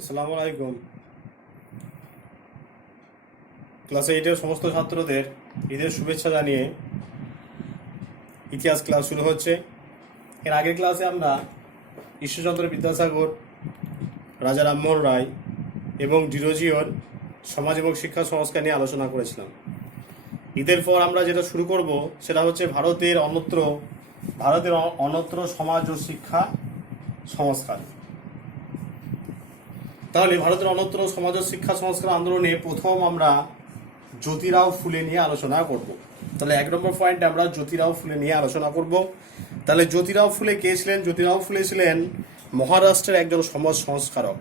আসসালামু আলাইকুম। ক্লাস 8-এর সমস্ত ছাত্রদের ঈদের শুভেচ্ছা জানিয়ে ইতিহাস ক্লাস শুরু হচ্ছে। এর আগের ক্লাসে আমরা ঈশ্বরচন্দ্র বিদ্যাসাগর, রাজা রামমোহন রায় এবং ডিরোজিওর সমাজ এবং শিক্ষা সংস্কার নিয়ে আলোচনা করেছিলাম। ঈদের পর আমরা যেটা শুরু করব সেটা হচ্ছে ভারতের অন্যত্র সমাজ ও শিক্ষা সংস্কার। তাহলে ভারতের অন্যত্র সমাজ ও শিক্ষা সংস্কার আন্দোলনে প্রথম আমরা জ্যোতিরাও ফুলে নিয়ে আলোচনা করব। তাহলে 1 নম্বর পয়েন্টে আমরা জ্যোতিরাও ফুলে নিয়ে আলোচনা করব। তাহলে জ্যোতিরাও ফুলে কে ছিলেন? জ্যোতিরাও ফুলে ছিলেন মহারাষ্ট্রের একজন সমাজ সংস্কারক।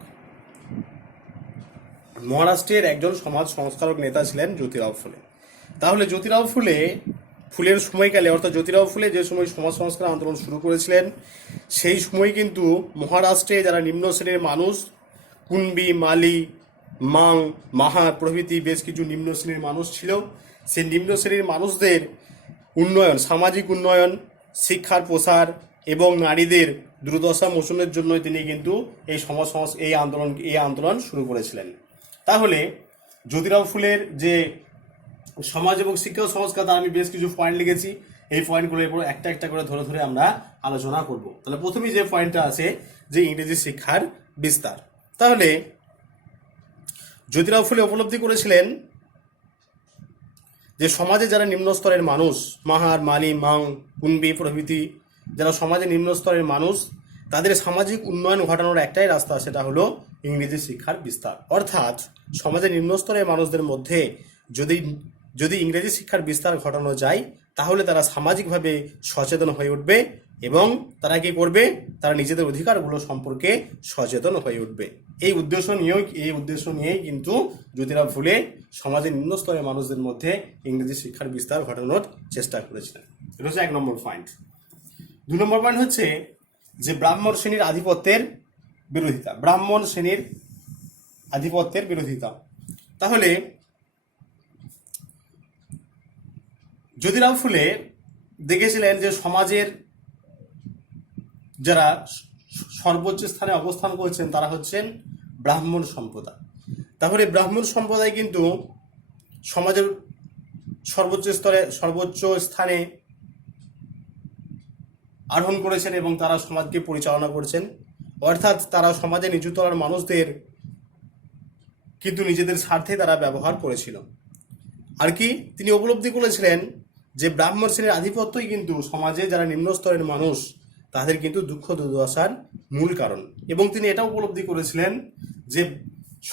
মহারাষ্ট্রের একজন সমাজ সংস্কারক নেতা ছিলেন জ্যোতিরাও ফুলে। তাহলে জ্যোতিরাও ফুলের সময়কালে, অর্থাৎ জ্যোতিরাও ফুলে যে সময় সমাজ সংস্কার আন্দোলন শুরু করেছিলেন সেই সময় কিন্তু মহারাষ্ট্রে যারা নিম্ন শ্রেণীর মানুষ, কুনবি, মালি, মাং, মাহার প্রভৃতি বেশ কিছু নিম্ন শ্রেণীর মানুষ ছিল। সেই নিম্ন শ্রেণীর মানুষদের উন্নয়ন, সামাজিক উন্নয়ন, শিক্ষার প্রসার এবং নারীদের দুর্দশা মোচনের জন্য তিনি কিন্তু এই আন্দোলন শুরু করেছিলেন। তাহলে জ্যোতিরাও ফুলের যে সমাজ এবং শিক্ষা সংস্কার, তার আমি বেশ কিছু পয়েন্ট লিখেছি। এই পয়েন্টগুলো এরপর একটা একটা করে ধরে ধরে আমরা আলোচনা করব। তাহলে প্রথমেই যে পয়েন্টটা আছে যে ইংরেজি শিক্ষার বিস্তার। তাহলে জ্যোতিরাও ফুলে উপলব্ধি করেছিলেন যে সমাজে যারা নিম্ন স্তরের মানুষ, মাহার, মালি, মাং, কুনবি প্রভৃতি যারা সমাজে নিম্ন স্তরের মানুষ, তাদের সামাজিক উন্নয়ন ঘটানোর একটাই রাস্তা, সেটা হলো ইংরেজি শিক্ষার বিস্তার। অর্থাৎ সমাজের নিম্ন স্তরের মানুষদের মধ্যে যদি ইংরেজি শিক্ষার বিস্তার ঘটানো যায় তাহলে তারা সামাজিকভাবে সচেতন হয়ে উঠবে এবং তারা কি করবে? তারা নিজেদের অধিকারগুলো সম্পর্কে সচেতন হয়ে উঠবে। এই উদ্দেশ্য নিয়েই কিন্তু জ্যোতিরাও ফুলে সমাজের নিম্ন স্তরের মানুষদের মধ্যে ইংরেজি শিক্ষার বিস্তার ঘটানোর চেষ্টা করেছিলেন। এটা হচ্ছে 1 নম্বর পয়েন্ট। 2 নম্বর পয়েন্ট হচ্ছে যে ব্রাহ্মণ শ্রেণীর আধিপত্যের বিরোধিতা। তাহলে জ্যোতিরাও ফুলে দেখেছিলেন যে সমাজের যারা সর্বোচ্চ স্থানে অবস্থান করছেন তারা হচ্ছেন ব্রাহ্মণ সম্প্রদায়। তাহলে ব্রাহ্মণ সম্প্রদায় কিন্তু সমাজের সর্বোচ্চ স্থানে আরোহণ করেছেন এবং তারা সমাজকে পরিচালনা করছেন। অর্থাৎ তারা সমাজে নিচুতলার মানুষদের কিন্তু নিজেদের স্বার্থে তারা ব্যবহার করেছিল। আর কি তিনি উপলব্ধি করেছিলেন যে ব্রাহ্মণ শ্রেণীর আধিপত্যই কিন্তু সমাজে যারা নিম্ন স্তরের মানুষ তাদের কিন্তু দুঃখ দুর্দশার মূল কারণ। এবং তিনি এটা উপলব্ধি করেছিলেন যে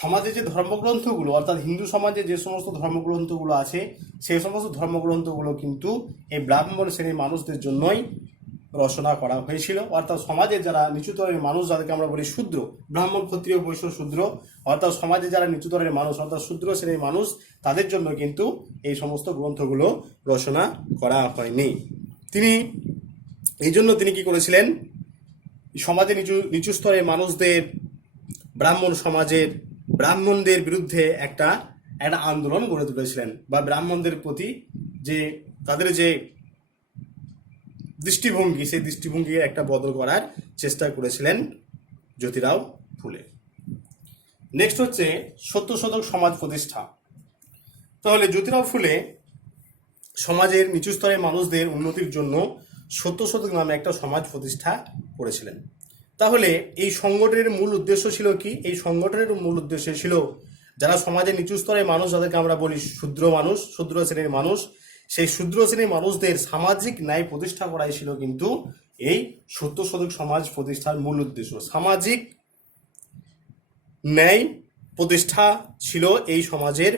সমাজে যে ধর্মগ্রন্থগুলো, অর্থাৎ হিন্দু সমাজে যে সমস্ত ধর্মগ্রন্থগুলো আছে সেই সমস্ত ধর্মগ্রন্থগুলো কিন্তু এই ব্রাহ্মণ শ্রেণীর মানুষদের জন্যই রচনা করা হয়েছিল। অর্থাৎ সমাজে যারা নিচুতরের মানুষ, যাদেরকে আমরা বলি শূদ্র, ব্রাহ্মণ, ক্ষত্রিয়, বৈশ্য, শূদ্র, অর্থাৎ সমাজে যারা নিচুতরের মানুষ অর্থাৎ শূদ্র শ্রেণীর মানুষ, তাদের জন্য কিন্তু এই সমস্ত গ্রন্থগুলো রচনা করা হয়নি। তিনি কি করেছিলেন? সমাজে নিচু স্তরের মানুষদের, ব্রাহ্মণদের বিরুদ্ধে একটা আন্দোলন গড়ে তুলেছিলেন, বা ব্রাহ্মণদের প্রতি যে তাদের যে দৃষ্টিভঙ্গি, সেই দৃষ্টিভঙ্গির একটা বদল করার চেষ্টা করেছিলেন জ্যোতিরাও ফুলে। নেক্সট হচ্ছে সত্যশোধক সমাজ প্রতিষ্ঠা। তাহলে জ্যোতিরাও ফুলে সমাজের নিচু স্তরের মানুষদের উন্নতির জন্য সত্যশোধক নামে একটা সমাজ প্রতিষ্ঠা করেছিলেন। তাহলে এই সংগঠনের মূল উদ্দেশ্য ছিল কি? এই সংগঠনের মূল উদ্দেশ্য ছিল যারা সমাজের নিচু স্তরের মানুষ, যাদেরকে আমরা বলি শূদ্র শ্রেণীর মানুষ, সেই শূদ্র শ্রেণীর মানুষদের সামাজিক ন্যায় প্রতিষ্ঠা করাই ছিল কিন্তু এই সত্যশোধক সমাজ প্রতিষ্ঠার মূল উদ্দেশ্য। সামাজিক ন্যায় প্রতিষ্ঠা ছিল এই সমাজের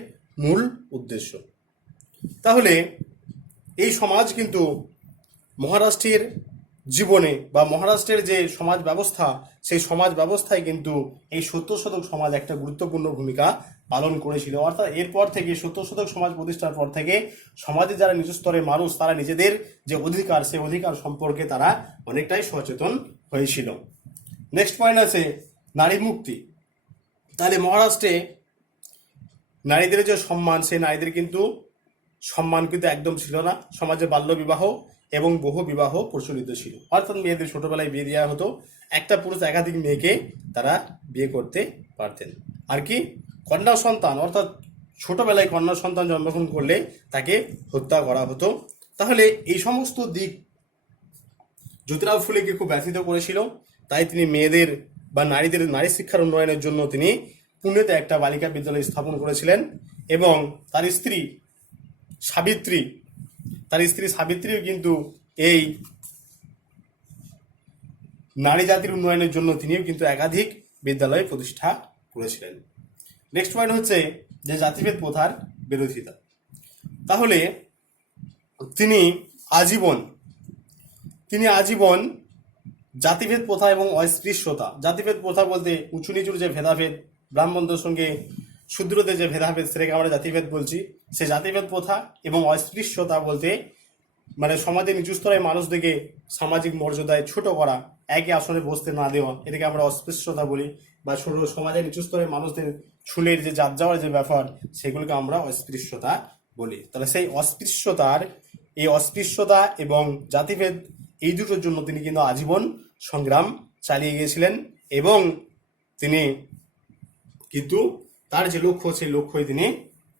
মূল উদ্দেশ্য। তাহলে এই সমাজ কিন্তু মহারাষ্ট্রের জীবনে বা মহারাষ্ট্রের যে সমাজ ব্যবস্থা, সেই সমাজ ব্যবস্থায় কিন্তু এই সত্যশোধক সমাজ একটা গুরুত্বপূর্ণ ভূমিকা পালন করেছিল। অর্থাৎ এরপর থেকে সত্যশোধক সমাজ প্রতিষ্ঠার পর থেকে সমাজে যারা নিচু স্তরের মানুষ, তারা নিজেদের যে অধিকার, সেই অধিকার সম্পর্কে তারা অনেকটাই সচেতন হয়েছিল। নেক্সট পয়েন্ট আছে নারী মুক্তি। তাহলে মহারাষ্ট্রে নারীদের যে সম্মান, সেই নারীদের কিন্তু সম্মান কিন্তু একদম ছিল না। সমাজে বাল্যবিবাহ এবং বহু বিবাহ প্রচলিত ছিল। অর্থাৎ মেয়েদের ছোটবেলায় বিয়ে দেওয়া হতো, একটা পুরুষ একাধিক মেয়েকে তারা বিয়ে করতে পারতেন। আর কি, কন্যা সন্তান অর্থাৎ ছোটবেলায় কন্যা সন্তান জন্মগ্রহণ করলে তাকে হত্যা করা হতো। তাহলে এই সমস্ত দিক জ্যোতিরাও ফুলেকে খুব ব্যথিত করেছিল। তাই তিনি মেয়েদের বা নারী শিক্ষার উন্নয়নের জন্য তিনি পুনেতে একটা বালিকা বিদ্যালয় স্থাপন করেছিলেন এবং তার স্ত্রী সাবিত্রীও কিন্তু এই নারী জাতির উন্নয়নের জন্য তিনিও কিন্তু একাধিক বিদ্যালয় প্রতিষ্ঠা করেছিলেন। নেক্সট পয়েন্ট হচ্ছে যে জাতিভেদ প্রথার বিরোধিতা। তাহলে তিনি আজীবন জাতিভেদ প্রথা এবং অস্পৃশ্যতা, জাতিভেদ প্রথা বলতে উঁচু নিচুর যে ভেদাভেদ, ব্রাহ্মণদের সঙ্গে শূদ্রদের যে ভেদাভেদ সেটাকে আমরা জাতিভেদ বলছি, সে জাতিভেদ প্রথা এবং অস্পৃশ্যতা বলতে মানে সমাজের নিচু স্তরের মানুষদেরকে সামাজিক মর্যাদায় ছোট করা, একই আসনে বসতে না দেওয়া, এটাকে আমরা অস্পৃশ্যতা বলি। বা ছোট সমাজের নিচু স্তরের মানুষদের চুলের যে জাত যাওয়ার যে ব্যাপার, সেগুলোকে আমরা অস্পৃশ্যতা বলি। তাহলে সেই অস্পৃশ্যতা এবং জাতিভেদ এই দুটোর জন্য তিনি কিন্তু আজীবন সংগ্রাম চালিয়ে গিয়েছিলেন এবং তিনি কিন্তু তার যে লক্ষ্য, সেই লক্ষ্যে তিনি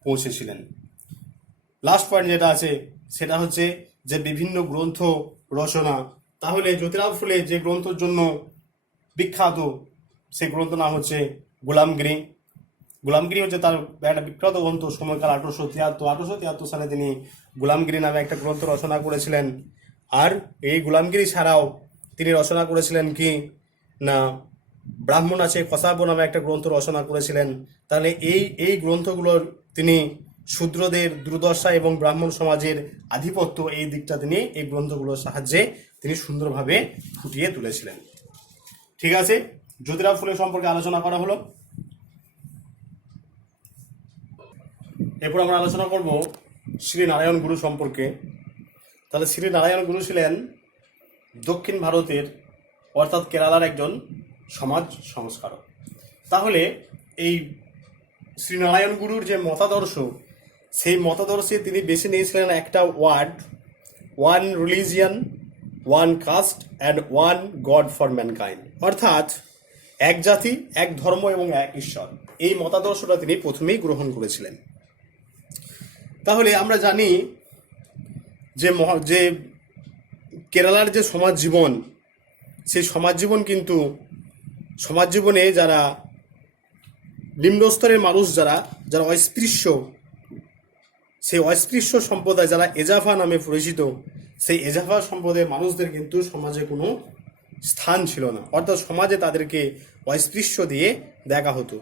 পৌঁছেছিলেন। লাস্ট পয়েন্ট যেটা আছে সেটা হচ্ছে যে বিভিন্ন গ্রন্থ রচনা। তাহলে জ্যোতিরাও ফুলে যে গ্রন্থের জন্য বিখ্যাত, সেই গ্রন্থ নাম হচ্ছে গোলামগিরি হচ্ছে তার একটা বিখ্যাত গ্রন্থ। সময়কাল 1873 সালে তিনি গোলামগিরি নামে একটা গ্রন্থ রচনা করেছিলেন। আর এই গোলামগিরি ছাড়াও তিনি রচনা করেছিলেন কি না, ব্রাহ্মণ আছে কসাবো নামে একটা গ্রন্থ রচনা করেছিলেন। তাহলে এই গ্রন্থগুলোর তিনি শূদ্রদের দুর্দশা এবং ব্রাহ্মণ সমাজের আধিপত্য, এই দিকটা তিনি এই গ্রন্থগুলোর সাহায্যে তিনি সুন্দরভাবে ফুটিয়ে তুলেছিলেন। ঠিক আছে, জ্যোতিরাও ফুলে সম্পর্কে আলোচনা করা হলো। এরপর আমরা আলোচনা করব শ্রী নারায়ণ গুরু সম্পর্কে। তাহলে শ্রী নারায়ণ গুরু ছিলেন দক্ষিণ ভারতের অর্থাৎ কেরালার একজন সমাজ সংস্কারক। তাহলে এই শ্রী নারায়ণ গুরুর যে মতাদর্শ, সেই মতাদর্শে তিনি বেছে নিয়েছিলেন একটা word, one religion, one caste and one God for mankind, অর্থাৎ এক জাতি, এক ধর্ম এবং এক ঈশ্বর। এই মতাদর্শটা তিনি প্রথমেই গ্রহণ করেছিলেন। তাহলে আমরা জানি যে কেরালার যে সমাজ জীবন, সেই সমাজ জীবনে যারা নিম্ন স্তরের মানুষ, যারা অস্পৃশ্য, সেই অস্পৃশ্য সম্প্রদায়, যারা এজাফা নামে পরিচিত, সেই এজাফা সম্প্রদায়ের মানুষদের কিন্তু সমাজে কোনো স্থান ছিল না। অর্থাৎ সমাজে তাদেরকে অস্পৃশ্য দিয়ে দেখা হতো।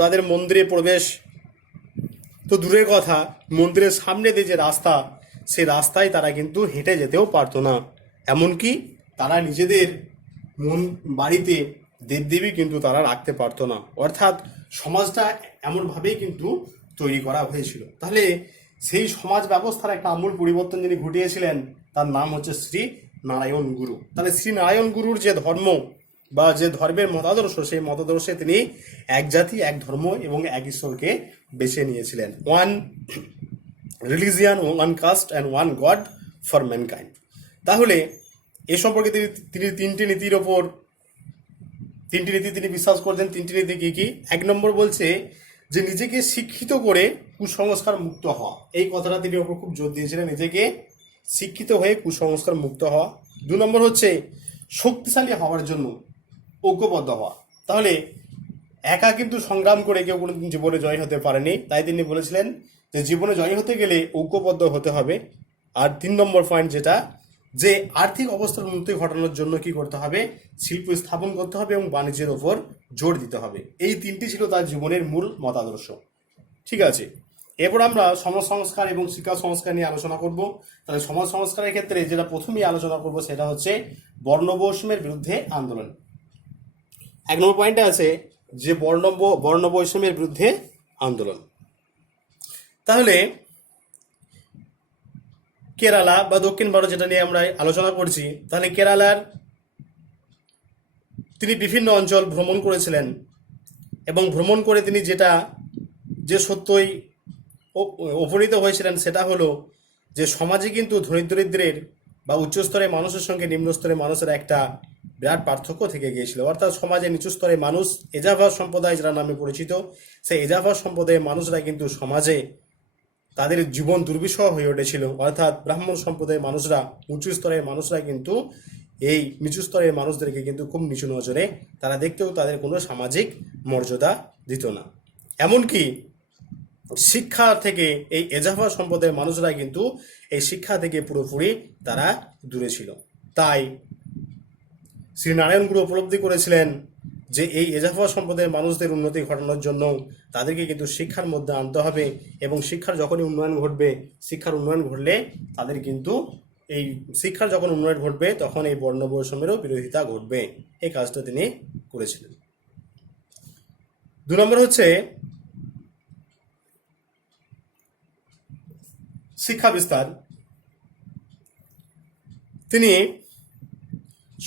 তাদের মন্দিরে প্রবেশ তো দূরের কথা, মন্দিরের সামনে দিয়ে যে রাস্তা, সেই রাস্তায় তারা কিন্তু হেঁটে যেতেও পারতো না। এমনকি তারা নিজেদের বাড়িতে দেবদেবী কিন্তু তারা রাখতে পারতো না। অর্থাৎ সমাজটা এমনভাবেই কিন্তু তৈরি করা হয়েছিল। তাহলে সেই সমাজ ব্যবস্থার একটা আমূল পরিবর্তন যিনি ঘটিয়েছিলেন, তার নাম হচ্ছে শ্রী নারায়ণ গুরু। তাহলে শ্রী নারায়ণ গুরুর যে ধর্ম বা যে ধর্মের মতাদর্শ, সেই মতাদর্শে তিনি এক জাতি, এক ধর্ম এবং এক ঈশ্বরকে বেছে নিয়েছিলেন। One religion, one caste and one God for mankind. তাহলে এ সম্পর্কে তিনি তিনটি নীতি তিনি বিশ্বাস করতেন। তিনটি নীতি কি কি? 1 নম্বর বলছে যে নিজেকে শিক্ষিত করে কুসংস্কার মুক্ত হওয়া। এই কথাটা তিনি ওপর খুব জোর দিয়েছিলেন, নিজেকে শিক্ষিত হয়ে কুসংস্কার মুক্ত হওয়া। 2 নম্বর হচ্ছে শক্তিশালী হওয়ার জন্য ঐক্যবদ্ধ হওয়া। তাহলে একা কিন্তু সংগ্রাম করে কেউ কোনোদিন জীবনে জয় হতে পারেনি, তাই তিনি বলেছিলেন যে জীবনে জয় হতে গেলে ঐক্যবদ্ধ হতে হবে। আর 3 নম্বর পয়েন্ট যেটা, যে আর্থিক অবস্থার উন্নতি ঘটানোর জন্য কি করতে হবে, শিল্প স্থাপন করতে হবে এবং বাণিজ্যের ওপর জোর দিতে হবে। এই 3টি ছিল তার জীবনের মূল মতাদর্শ। ঠিক আছে, এরপর আমরা সমাজ সংস্কার এবং শিক্ষা সংস্কার নিয়ে আলোচনা করব। তাহলে সমাজ সংস্কারের ক্ষেত্রে যেটা প্রথমেই আলোচনা করব সেটা হচ্ছে বর্ণবৈষম্যের বিরুদ্ধে আন্দোলন। 1 নম্বর পয়েন্টে আছে যে বর্ণবৈষম্যের বিরুদ্ধে আন্দোলন। তাহলে কেরালা বা দক্ষিণ ভারত যেটা নিয়ে আমরা আলোচনা করছি, তাহলে কেরালার তিনি বিভিন্ন অঞ্চল ভ্রমণ করেছিলেন এবং ভ্রমণ করে তিনি যে সত্যই উপনীত হয়েছিলেন সেটা হলো যে সমাজে কিন্তু ধনী দরিদ্রের বা উচ্চ স্তরের মানুষের সঙ্গে নিম্ন স্তরের মানুষের একটা বিরাট পার্থক্য থেকে গিয়েছিল। অর্থাৎ সমাজে নিচু স্তরের মানুষ এজাভা সম্প্রদায় যারা নামে পরিচিত, সেই এজাভা সম্প্রদায়ের মানুষরা কিন্তু সমাজে তাদের জীবন দুর্বিষহ হয়ে উঠেছিল। অর্থাৎ ব্রাহ্মণ সম্প্রদায়ের মানুষরা, উঁচু স্তরের মানুষরা কিন্তু এই নিচু স্তরের মানুষদেরকে কিন্তু খুব নিচু নজরে তারা দেখতেও তাদের কোনো সামাজিক মর্যাদা দিত না। এমনকি শিক্ষা থেকে এই এজাভা সম্প্রদায়ের মানুষরা কিন্তু এই শিক্ষা থেকে পুরোপুরি তারা দূরে ছিল। তাই শ্রী নারায়ণ গুরু উপলব্ধি করেছিলেন যে এই এজাভা সম্প্রদায়ের মানুষদের উন্নতি ঘটানোর জন্য তাদেরকে কিন্তু শিক্ষার মধ্যে আনতে হবে, এবং শিক্ষার যখনই উন্নয়ন ঘটবে, শিক্ষার উন্নয়ন ঘটলে তাদের কিন্তু এই শিক্ষার যখন উন্নয়ন ঘটবে তখন এই বর্ণ বৈষম্যেরও বিরোধিতা ঘটবে। এই কাজটা তিনি করেছিলেন। 2 নম্বর হচ্ছে শিক্ষা বিস্তার। তিনি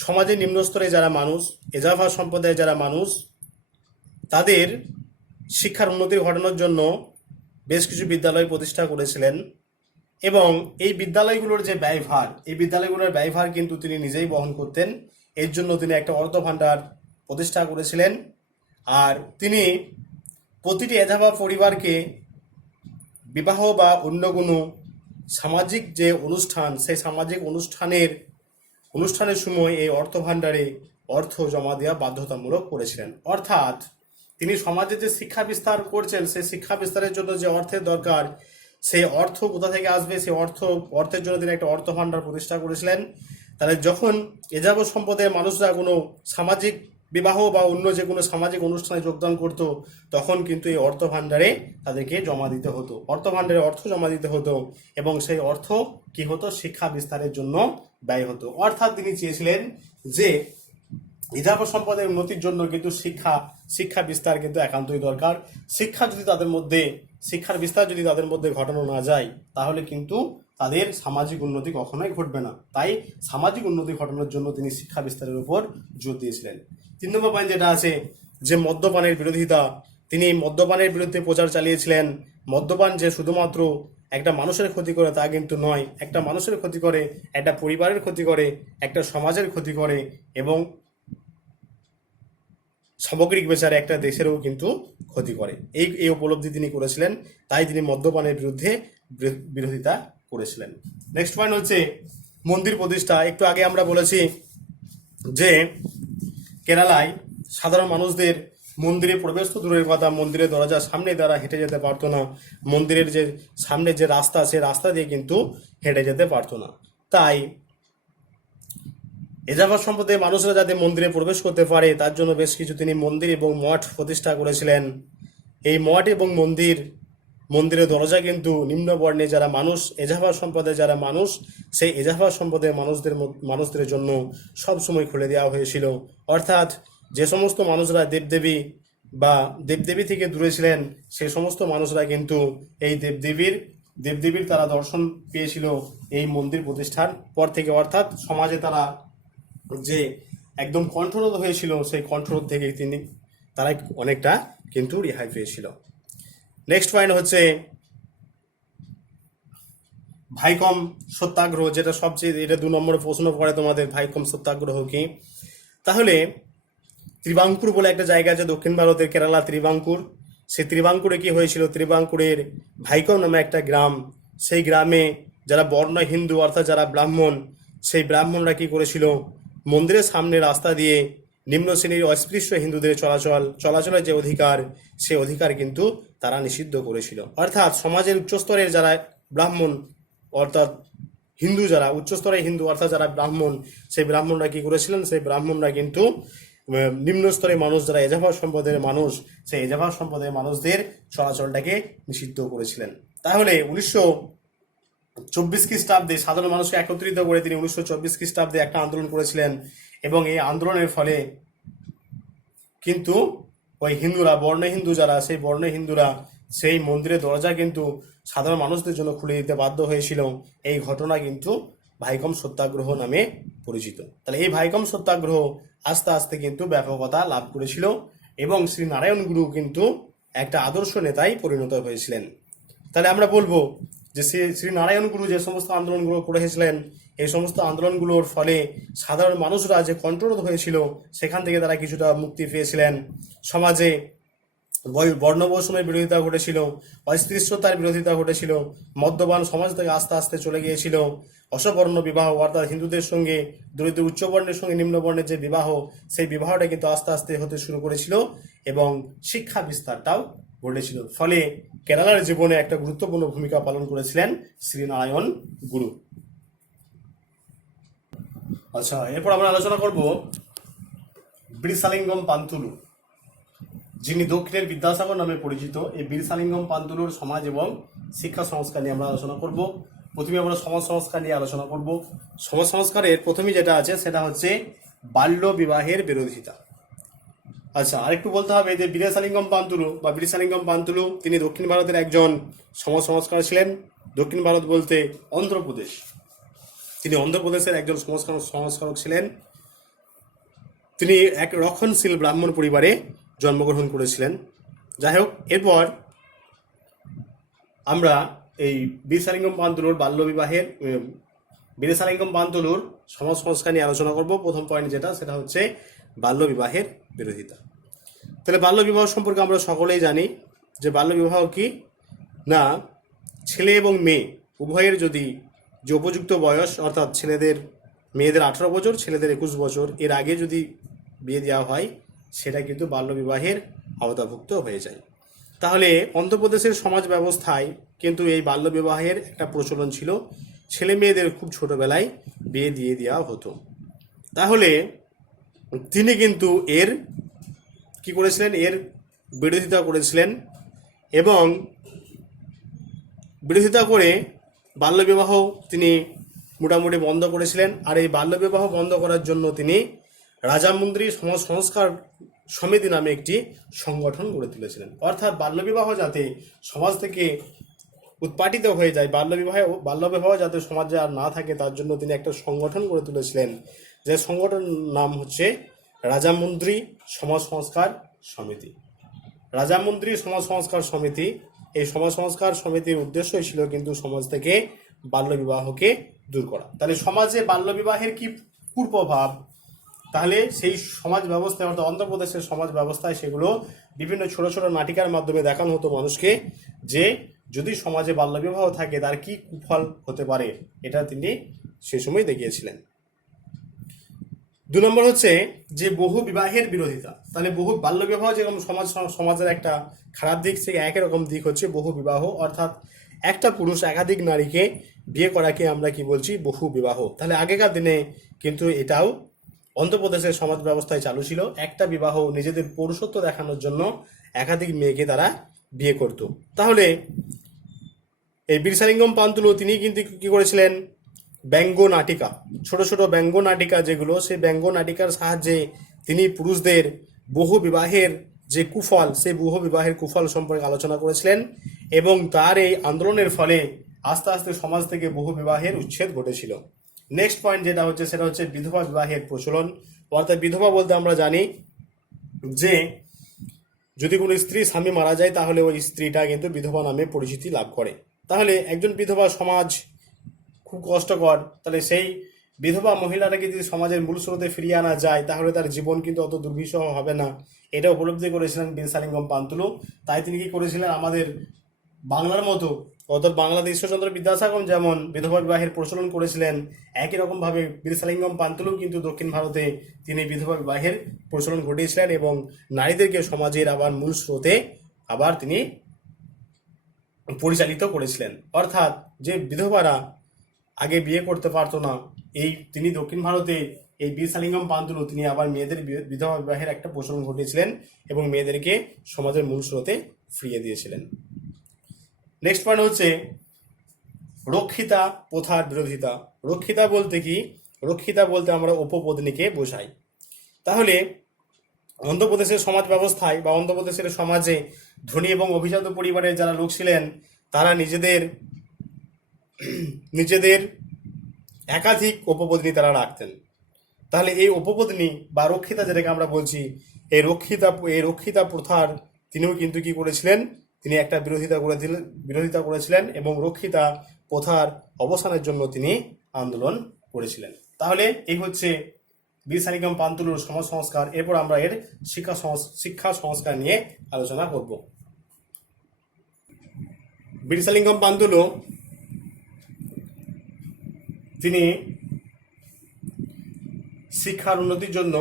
সমাজের নিম্ন স্তরে যারা মানুষ, এজাভা সম্প্রদায়ের যারা মানুষ, তাদের শিক্ষার উন্নতি ঘটানোর জন্য বেশ কিছু বিদ্যালয় প্রতিষ্ঠা করেছিলেন, এবং এই বিদ্যালয়গুলোর যে ব্যয়ভার, এই বিদ্যালয়গুলোর ব্যয়ভার কিন্তু তিনি নিজেই বহন করতেন। এর জন্য তিনি একটা অর্থ ভাণ্ডার প্রতিষ্ঠা করেছিলেন। আর তিনি প্রতিটি এজাভা পরিবারকে বিবাহ বা অন্য কোনো সামাজিক যে অনুষ্ঠান, সেই সামাজিক অনুষ্ঠানের সময় এই অর্থ ভাণ্ডারে অর্থ জমা দেওয়া বাধ্যতামূলক করেছিলেন। অর্থাৎ তিনি সমাজে যে শিক্ষা বিস্তার করছেন, সেই শিক্ষা বিস্তারের জন্য যে অর্থের দরকার, সেই অর্থ কোথা থেকে আসবে, সেই অর্থের জন্য তিনি একটা অর্থ ভাণ্ডার প্রতিষ্ঠা করেছিলেন। তাহলে যখন এজাভা সম্প্রদায়ের মানুষরা কোনো সামাজিক বিবাহ বা অন্য যে কোনো সামাজিক অনুষ্ঠানে যোগদান করত, তখন কিন্তু এই অর্থ ভাণ্ডারে তাদেরকে জমা দিতে হতো, অর্থ ভাণ্ডারে অর্থ জমা দিতে হতো, এবং সেই অর্থ কি হতো, শিক্ষা বিস্তারের জন্য ব্যয় হতো। অর্থাৎ তিনি চেয়েছিলেন যে এজাভা সম্প্রদায়ের উন্নতির জন্য কিন্তু শিক্ষা বিস্তার কিন্তু একান্তই দরকার। শিক্ষার বিস্তার যদি তাদের মধ্যে ঘটানো না যায়, তাহলে কিন্তু তাদের সামাজিক উন্নতি কখনোই ঘটবে না। তাই সামাজিক উন্নতি ঘটানোর জন্য তিনি শিক্ষা বিস্তারের উপর জোর দিয়েছিলেন। 3 নম্বর পয়েন্ট যেটা আছে যে মদ্যপানের বিরোধিতা, তিনি মদ্যপানের বিরুদ্ধে প্রচার চালিয়েছিলেন। মদ্যপান যে শুধুমাত্র একটা মানুষের ক্ষতি করে তা কিন্তু নয়, একটা মানুষের ক্ষতি করে, একটা পরিবারের ক্ষতি করে, একটা সমাজের ক্ষতি করে, এবং সামগ্রিক বিচারে একটা দেশেরও কিন্তু ক্ষতি করে। এই উপলব্ধি তিনি করেছিলেন, তাই তিনি মদ্যপানের বিরুদ্ধে বিরোধিতা করেছিলেন। নেক্সট পয়েন্ট হচ্ছে মন্দির প্রতিষ্ঠা। একটু আগে আমরা বলেছি যে কেরালায় সাধারণ মানুষদের মন্দিরে প্রবেশ তো দূরের কথা, মন্দিরের দরজার সামনে তারা হেঁটে যেতে পারতো না। মন্দিরের যে সামনে যে রাস্তা, সেই রাস্তা দিয়ে কিন্তু হেঁটে যেতে পারতো না। তাই এজাভা সম্প্রদায়ের মানুষরা যাতে মন্দিরে প্রবেশ করতে পারে, তার জন্য বেশ কিছু তিনি মন্দির এবং মঠ প্রতিষ্ঠা করেছিলেন। এই মঠ এবং মন্দিরের দরজা কিন্তু নিম্ন বর্ণে যারা মানুষ, এজাভা সম্প্রদায়ের যারা মানুষ, সেই এজাভা সম্প্রদায়ের মানুষদের জন্য সবসময় খুলে দেওয়া হয়েছিল। অর্থাৎ যে সমস্ত মানুষরা দেবদেবী থেকে দূরে ছিলেন, সেই সমস্ত মানুষরা কিন্তু এই দেবদেবীর তারা দর্শন পেয়েছিল এই মন্দির প্রতিষ্ঠার পর থেকে। অর্থাৎ সমাজে তারা যে একদম কণ্ঠরোধ হয়েছিল, সেই কণ্ঠরোধ থেকে তারা অনেকটা কিন্তু রেহাই পেয়েছিল। নেক্সট পয়েন্ট হচ্ছে ভাইকম সত্যাগ্রহ, যেটা এটা 2 নম্বরে প্রশ্ন পড়ে তোমাদের, ভাইকম সত্যাগ্রহ কি। তাহলে ত্রিবাঙ্কুর বলে একটা জায়গা আছে দক্ষিণ ভারতের, কেরালা ত্রিবাঙ্কুর। সেই ত্রিবাঙ্কুরে কি হয়েছিল, ত্রিবাঙ্কুরের ভাইকম নামে একটা গ্রাম, সেই গ্রামে যারা বর্ণ হিন্দু অর্থাৎ যারা ব্রাহ্মণ, সেই ব্রাহ্মণরা কি করেছিল, মন্দিরের সামনে রাস্তা দিয়ে নিম্ন শ্রেণীর অস্পৃশ্য হিন্দুদের চলাচলের যে অধিকার, সে অধিকার কিন্তু তারা নিষিদ্ধ করেছিল। অর্থাৎ সমাজের উচ্চস্তরের যারা ব্রাহ্মণ অর্থাৎ হিন্দু, যারা উচ্চস্তরের হিন্দু অর্থাৎ যারা ব্রাহ্মণ, সেই ব্রাহ্মণরা কি করেছিলেন, সেই ব্রাহ্মণরা কিন্তু নিম্ন স্তরের মানুষ যারা এজাভা সম্প্রদায়ের মানুষ, সেই এজাভা সম্প্রদায়ের মানুষদের চলাচলটাকে নিষিদ্ধ করেছিলেন। তাহলে 1924 খ্রিস্টাব্দে সাধারণ মানুষকে একত্রিত করে তিনি 1924 খ্রিস্টাব্দে একটা আন্দোলন করেছিলেন, এবং এই আন্দোলনের ফলে কিন্তু ওই হিন্দুরা, বর্ণ হিন্দু যারা, সেই বর্ণ হিন্দুরা সেই মন্দিরের দরজা কিন্তু সাধারণ মানুষদের জন্য খুলে দিতে বাধ্য হয়েছিল। এই ঘটনা কিন্তু ভাইকম সত্যাগ্রহ নামে পরিচিত। তাহলে এই ভাইকম সত্যাগ্রহ আস্তে আস্তে কিন্তু ব্যাপকতা লাভ করেছিল, এবং শ্রী নারায়ণ গুরু কিন্তু একটা আদর্শ নেতায় পরিণত হয়েছিলেন। তাহলে আমরা বলবো যে যে শ্রী নারায়ণ গুরু যে সমস্ত আন্দোলনগুলো করে এসেছিলেন, এই সমস্ত আন্দোলনগুলোর ফলে সাধারণ মানুষরা যে কণ্ঠরোধ হয়েছিল সেখান থেকে তারা কিছুটা মুক্তি পেয়েছিলেন। সমাজে বর্ণবৈষম্যের বিরোধিতা ঘটেছিল, অস্পৃশ্যতার বিরোধিতা ঘটেছিল, মদ্যপান সমাজ থেকে আস্তে আস্তে চলে গিয়েছিল, অসবর্ণ বিবাহ অর্থাৎ হিন্দুদের সঙ্গে দরিদ্র উচ্চবর্ণের সঙ্গে নিম্নবর্ণের যে বিবাহ, সেই বিবাহটা কিন্তু আস্তে আস্তে হতে শুরু করেছিল এবং শিক্ষা বিস্তারটাও ঘটেছিল। ফলে কেরালার জীবনে একটা গুরুত্বপূর্ণ ভূমিকা পালন করেছিলেন শ্রীনারায়ণ গুরু। আচ্ছা, এরপর আমরা আলোচনা করব বীরসালিঙ্গম পান্তুলু, যিনি দক্ষিণের বিদ্যাসাগর নামে পরিচিত। এই বীরসালিঙ্গম পান্তুলুর সমাজ এবং শিক্ষা সংস্কার নিয়ে আমরা আলোচনা করব। প্রথমে আমরা সমাজ সংস্কার নিয়ে আলোচনা করব। সমাজ সংস্কারের প্রথমে যেটা আছে সেটা হচ্ছে বাল্য বিবাহের বিরোধিতা। আচ্ছা, আরেকটু বলতে হবে যে বীরসালিঙ্গম পান্তুলু তিনি দক্ষিণ ভারতের একজন সমাজ সংস্কারক ছিলেন। দক্ষিণ ভারত বলতে অন্ধ্রপ্রদেশ, তিনি অন্ধ্রপ্রদেশের একজন সংস্কারক ছিলেন। তিনি এক রক্ষণশীল ব্রাহ্মণ পরিবারে জন্মগ্রহণ করেছিলেন। যাই হোক, এরপর আমরা এই বীরসালিঙ্গম পান্তুলুর সমাজ সংস্কার নিয়ে আলোচনা করব। প্রথম পয়েন্ট যেটা সেটা হচ্ছে বাল্য বিবাহের বিরোধিতা। তাহলে বাল্য বিবাহ সম্পর্কে আমরা সকলেই জানি যে বাল্য বিবাহ কি না, ছেলে এবং মেয়ে উভয়ের যদি যে উপযুক্ত বয়স অর্থাৎ মেয়েদের 18 বছর, ছেলেদের 21 বছর এর আগে যদি বিয়ে দেওয়া হয় সেটা কিন্তু বাল্য বিবাহের আওতাভুক্ত হয়ে যায়। তাহলে অন্ধ্রপ্রদেশের সমাজ ব্যবস্থায় কিন্তু এই বাল্য বিবাহের একটা প্রচলন ছিল, ছেলে মেয়েদের খুব ছোটবেলায় বিয়ে দিয়ে দেওয়া হতো। তাহলে তিনি কিন্তু এর কি করেছিলেন, এর বিরোধিতা করেছিলেন এবং বিরোধিতা করে বাল্যবিবাহ তিনি মোটামুটি বন্ধ করেছিলেন। আর এই বাল্যবিবাহ বন্ধ করার জন্য তিনি রাজামন্দ্রী সমাজ সংস্কার সমিতি নামে একটি সংগঠন গড়ে তুলেছিলেন। অর্থাৎ বাল্যবিবাহ যাতে সমাজ থেকে উৎপাটিত হয়ে যায়, বাল্যবিবাহ যাতে সমাজে আর না থাকে তার জন্য তিনি একটা সংগঠন গড়ে তুলেছিলেন, যে সংগঠনের নাম হচ্ছে রাজামন্দ্রী সমাজ সংস্কার সমিতি। রাজামন্দ্রী সমাজ সংস্কার সমিতি, এই সমাজ সংস্কার সমিতির উদ্দেশ্যই ছিল কিন্তু সমাজ থেকে বাল্যবিবাহকে দূর করা। তাহলে সমাজে বাল্যবিবাহের কি কুপ্রভাব, তাহলে সেই সমাজ ব্যবস্থায় অর্থাৎ অন্ধ্রপ্রদেশের সমাজ ব্যবস্থায় সেগুলো বিভিন্ন ছোট ছোট নাটিকার মাধ্যমে দেখানো হতো মানুষকে, যে যদি সমাজে বাল্যবিবাহ থাকে তার কি কুফল হতে পারে, এটা তিনি সেই সময় দেখিয়েছিলেন। 2 নম্বর হচ্ছে যে বহু বিবাহের বিরোধিতা। তাহলে বহু বাল্যবিবাহ যেরকম সমাজের একটা খারাপ দিক, থেকে একই রকম দিক হচ্ছে বহু বিবাহ, অর্থাৎ একটা পুরুষ একাধিক নারীকে বিয়ে করাকে আমরা কি বলছি, বহু বিবাহ। তাহলে আগেকার দিনে কিন্তু এটাও অন্ধ্রপ্রদেশের সমাজ ব্যবস্থায় চালু ছিল। একটা বিবাহ নিজেদের পৌরুষত্ব দেখানোর জন্য একাধিক মেয়েকে তারা বিয়ে করত। তাহলে এই বীরসালিঙ্গম পান্তুলু তিনি কিন্তু কি করেছিলেন, ব্যঙ্গ নাটিকা, ছোট ছোট ব্যঙ্গ নাটিকা যেগুলো, সেই ব্যঙ্গ নাটিকার সাহায্যে তিনি পুরুষদের বহু বিবাহের যে কুফল, সেই বহু বিবাহের কুফল সম্পর্কে আলোচনা করেছিলেন এবং তার এই আন্দোলনের ফলে আস্তে আস্তে সমাজ থেকে বহু বিবাহের উচ্ছেদ ঘটেছিল। নেক্সট পয়েন্ট যেটা হচ্ছে সেটা হচ্ছে বিধবা বিবাহের প্রচলন। অর্থাৎ বিধবা বলতে আমরা জানি যে যদি কোনো স্ত্রী স্বামী মারা যায় তাহলে ওই স্ত্রীটা কিন্তু বিধবা নামে পরিচিতি লাভ করে। তাহলে একজন বিধবা সমাজ খুব কষ্টকর। তাহলে সেই বিধবা মহিলাটাকে যদি সমাজের মূল স্রোতে ফিরিয়ে আনা যায় তাহলে তার জীবন কিন্তু অত দুর্বিষহ হবে না, এটা উপলব্ধি করেছিলেন বীরসালিঙ্গম পান্তুলু। তাই তিনি কি করেছিলেন, আমাদের বাংলার মতো অর্থাৎ বাংলাদেশ ঈশ্বরচন্দ্র বিদ্যাসাগর যেমন বিধবা বিবাহের প্রচলন করেছিলেন, একই রকমভাবে বীরসালিঙ্গম পান্তুলু কিন্তু দক্ষিণ ভারতে তিনি বিধবা বিবাহের প্রচলন ঘটিয়েছিলেন এবং নারীদেরকে সমাজের আবার মূল স্রোতে আবার তিনি পরিচালিত করেছিলেন। অর্থাৎ যে বিধবারা আগে বিয়ে করতে পারতো না, তিনি দক্ষিণ ভারতে এই বীরসালিঙ্গম পান্তুলু তিনি আবার মেয়েদের বিধবা বিবাহের একটা প্রচলন ঘটিয়েছিলেন এবং মেয়েদেরকে সমাজের মূল স্রোতে ফিরিয়ে দিয়েছিলেন। নেক্সট পয়েন্ট হচ্ছে রক্ষিতা প্রথার বিরোধিতা। রক্ষিতা বলতে কি, রক্ষিতা বলতে আমরা উপপত্নীকে বোঝাই। তাহলে অন্ধ্রপ্রদেশের সমাজ ব্যবস্থায় বা অন্ধ্রপ্রদেশের সমাজে ধনী এবং অভিজাত পরিবারের যারা লোক ছিলেন তারা নিজেদের একাধিক উপপত্নী তারা রাখতেন। তাহলে এই উপপত্নী বা রক্ষিতা যেটাকে আমরা বলছি, এই রক্ষিতা প্রথার তিনিও কিন্তু কি করেছিলেন, তিনি একটা বিরোধিতা করেছিলেন এবং রক্ষিতা প্রথার অবসানের জন্য তিনি আন্দোলন করেছিলেন। তাহলে এই হচ্ছে বীরসালিঙ্গম পান্তুলুর সমাজ সংস্কার। এরপর আমরা এর শিক্ষা সংস্কার নিয়ে আলোচনা করব। বীরসালিঙ্গম পান্তুলু তিনি শিক্ষার উন্নতির জন্য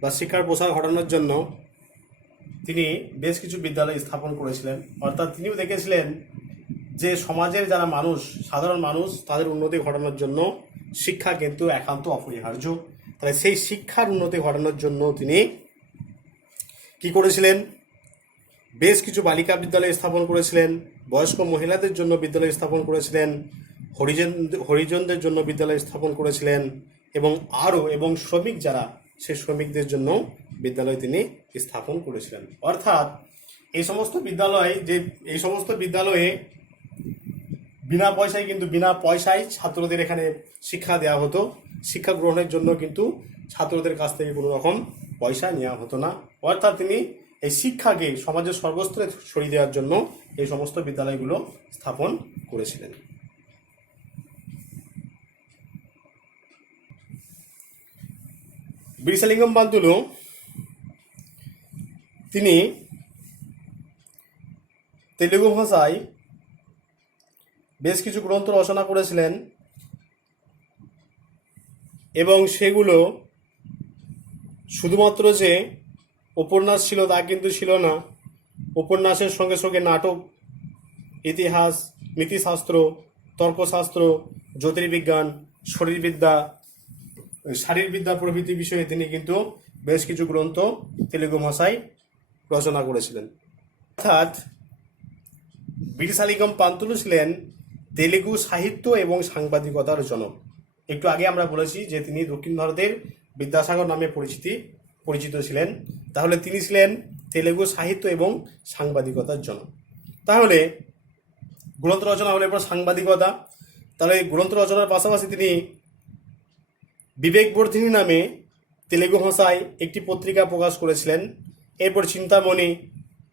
বা শিক্ষার প্রসার ঘটানোর জন্য তিনি বেশ কিছু বিদ্যালয় স্থাপন করেছিলেন। অর্থাৎ তিনিও দেখেছিলেন যে সমাজের যারা মানুষ, সাধারণ মানুষ, তাদের উন্নতি ঘটানোর জন্য শিক্ষা কিন্তু একান্ত অপরিহার্য। তাই সেই শিক্ষার উন্নতি ঘটানোর জন্য তিনি কি করেছিলেন? বেশ কিছু বালিকা বিদ্যালয় স্থাপন করেছিলেন, বয়স্ক মহিলাদের জন্য বিদ্যালয় স্থাপন করেছিলেন, হরিজনদের জন্য বিদ্যালয় স্থাপন করেছিলেন এবং শ্রমিক যারা, সেই শ্রমিকদের জন্য বিদ্যালয় তিনি স্থাপন করেছিলেন। অর্থাৎ এই সমস্ত বিদ্যালয়ে বিনা পয়সায় ছাত্রদের এখানে শিক্ষা দেওয়া হতো। শিক্ষা গ্রহণের জন্য কিন্তু ছাত্রদের কাছ থেকে কোনো রকম পয়সা নেওয়া হতো না। অর্থাৎ তিনি এই শিক্ষাকে সমাজের সর্বস্তরে ছড়িয়ে দেওয়ার জন্য এই সমস্ত বিদ্যালয়গুলো স্থাপন করেছিলেন। বীরসালিঙ্গম পান্তুলু তিনি তেলুগু ভাষায় বেশ কিছু গ্রন্থ রচনা করেছিলেন এবং সেগুলো শুধুমাত্র যে উপন্যাস ছিল তা কিন্তু ছিল না। উপন্যাসের সঙ্গে সঙ্গে নাটক, ইতিহাস, নীতিশাস্ত্র, তর্কশাস্ত্র, জ্যোতির্বিজ্ঞান, শারীরবিদ্যা প্রভৃতি বিষয়ে তিনি কিন্তু বেশ কিছু গ্রন্থ তেলুগু ভাষায় রচনা করেছিলেন। অর্থাৎ বীরসালিঙ্গম পান্তুলু ছিলেন তেলুগু সাহিত্য এবং সাংবাদিকতার জনক। একটু আগে আমরা বলেছি যে তিনি দক্ষিণ ভারতের বিদ্যাসাগর নামে পরিচিত ছিলেন। তাহলে তিনি ছিলেন তেলুগু সাহিত্য এবং সাংবাদিকতার জনক। তাহলে গ্রন্থ রচনা হলে এরপর সাংবাদিকতা। তাহলে গ্রন্থ রচনার পাশাপাশি তিনি বিবেকবর্ধিনী নামে তেলুগু ভাষায় একটি পত্রিকা প্রকাশ করেছিলেন। এরপর চিন্তামণি,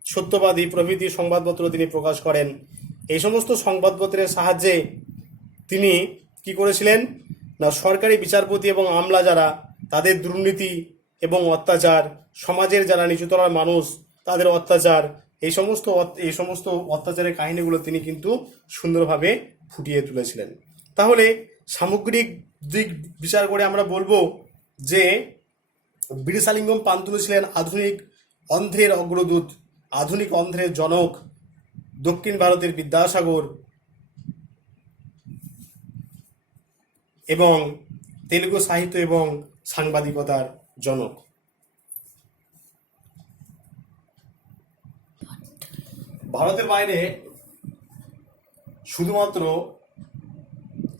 সত্যবাদী প্রভৃতি সংবাদপত্র তিনি প্রকাশ করেন। এই সমস্ত সংবাদপত্রের সাহায্যে তিনি কি করেছিলেন না, সরকারি বিচারপতি এবং আমলা যারা, তাদের দুর্নীতি এবং অত্যাচার, সমাজের যারা নিচুতলার মানুষ তাদের অত্যাচার, এই সমস্ত অত্যাচারের কাহিনীগুলো তিনি কিন্তু সুন্দরভাবে ফুটিয়ে তুলেছিলেন। তাহলে সামগ্রিক দিক বিচার করে আমরা বলবো যে বীরসালিঙ্গম পান্তুলু ছিলেন আধুনিক অন্ধ্রের অগ্রদূত, আধুনিক অন্ধ্রের জনক, দক্ষিণ ভারতের বিদ্যাসাগর এবং তেলুগু সাহিত্য এবং সাংবাদিকতার জনক। ভারতের বাইরে শুধুমাত্র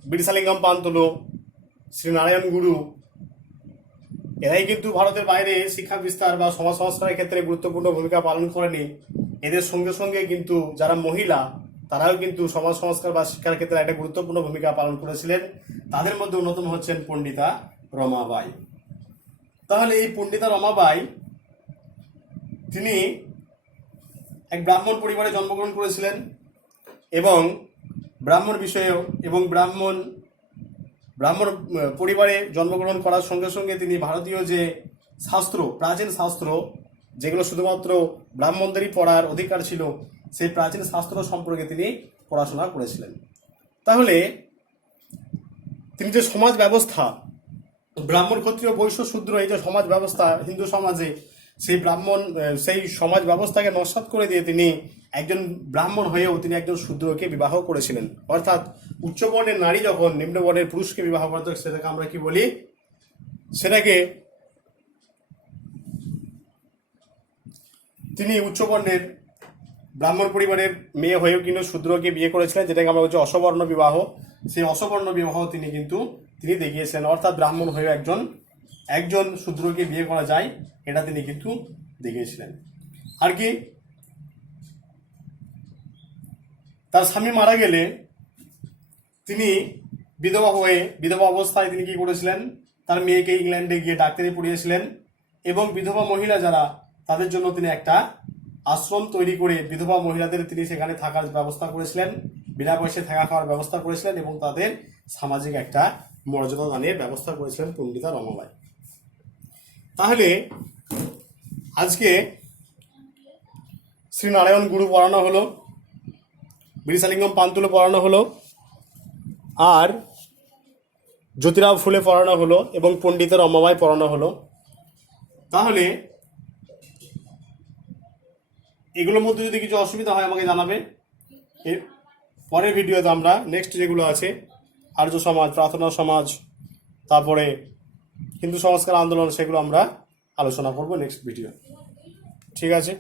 বীরসালিঙ্গম পান্তুলু, শ্রীনারায়ণ গুরু এরাই কিন্তু ভারতের বাইরে শিক্ষা বিস্তার বা সমাজ সংস্কারের ক্ষেত্রে গুরুত্বপূর্ণ ভূমিকা পালন করেনি। এদের সঙ্গে সঙ্গে কিন্তু যারা মহিলা, তারাও কিন্তু সমাজ সংস্কার বা শিক্ষার ক্ষেত্রে একটা গুরুত্বপূর্ণ ভূমিকা পালন করেছিলেন। তাদের মধ্যে অন্যতম হচ্ছেন পণ্ডিতা রমাবাই। তাহলে এই পণ্ডিতা রমাবাই তিনি এক ব্রাহ্মণ পরিবারে জন্মগ্রহণ করেছিলেন এবং ব্রাহ্মণ পরিবারে জন্মগ্রহণ করার সঙ্গে সঙ্গে তিনি ভারতীয় যে প্রাচীন শাস্ত্র, যেগুলো শুধুমাত্র ব্রাহ্মণদেরই পড়ার অধিকার ছিল, সেই প্রাচীন শাস্ত্র সম্পর্কে তিনি পড়াশোনা করেছিলেন। তাহলে তিনি যে সমাজ ব্যবস্থা, ব্রাহ্মণ, ক্ষত্রিয়, বৈশ্য, শূদ্র, এই যে সমাজ ব্যবস্থা হিন্দু সমাজে, সেই সমাজ ব্যবস্থাকে নস্যাৎ করে দিয়ে তিনি একজন ব্রাহ্মণ হয়েও তিনি একজন শূদ্রকে বিবাহ করেছিলেন। অর্থাৎ উচ্চবর্ণের নারী যখন নিম্নবর্ণের পুরুষকে বিবাহ করত, সেটাকে আমরা কি বলি? সেটাকে তিনি উচ্চবর্ণের ব্রাহ্মণ পরিবারের মেয়ে হয়েও কিন্তু শূদ্রকে বিয়ে করেছিলেন, যেটাকে আমরা বলছি অসবর্ণ বিবাহ। সেই অসবর্ণ বিবাহ তিনি দেখিয়েছিলেন। অর্থাৎ ব্রাহ্মণ হয়েও একজন শূদ্রকে বিয়ে করা যায়, এটা তিনি কিন্তু দেখিয়েছিলেন। আর কি, তার স্বামী মারা গেলে তিনি বিধবা অবস্থায় তিনি কি করেছিলেন, তার মেয়েকে ইংল্যান্ডে গিয়ে ডাক্তারি পড়িয়েছিলেন এবং বিধবা মহিলা যারা, তাদের জন্য তিনি একটা আশ্রম তৈরি করে বিধবা মহিলাদের তিনি সেখানে থাকার ব্যবস্থা করেছিলেন, বিনা পয়সায় থাকা খাওয়ার ব্যবস্থা করেছিলেন এবং তাদের সামাজিক একটা মর্যাদা দানের ব্যবস্থা করেছিলেন পণ্ডিতা রমাবাই। তাহলে আজকে শ্রী নারায়ণ গুরু পড়ানো হলো, বিরিসালিঙ্গম পান্তুলো পড়ানো হলো, আর জ্যোতিরাও ফুলে পড়ানো হলো এবং পণ্ডিতা রমাবাই পড়ানো হলো। তাহলে এগুলোর মধ্যে যদি কিছু অসুবিধা হয় আমাকে জানাবে। এর পরের ভিডিওতে আমরা নেক্সট যেগুলো আছে আর্য সমাজ, প্রার্থনা সমাজ, তারপরে হিন্দু সংস্কার আন্দোলন, সেগুলো আমরা আলোচনা করব নেক্সট ভিডিও। ঠিক আছে।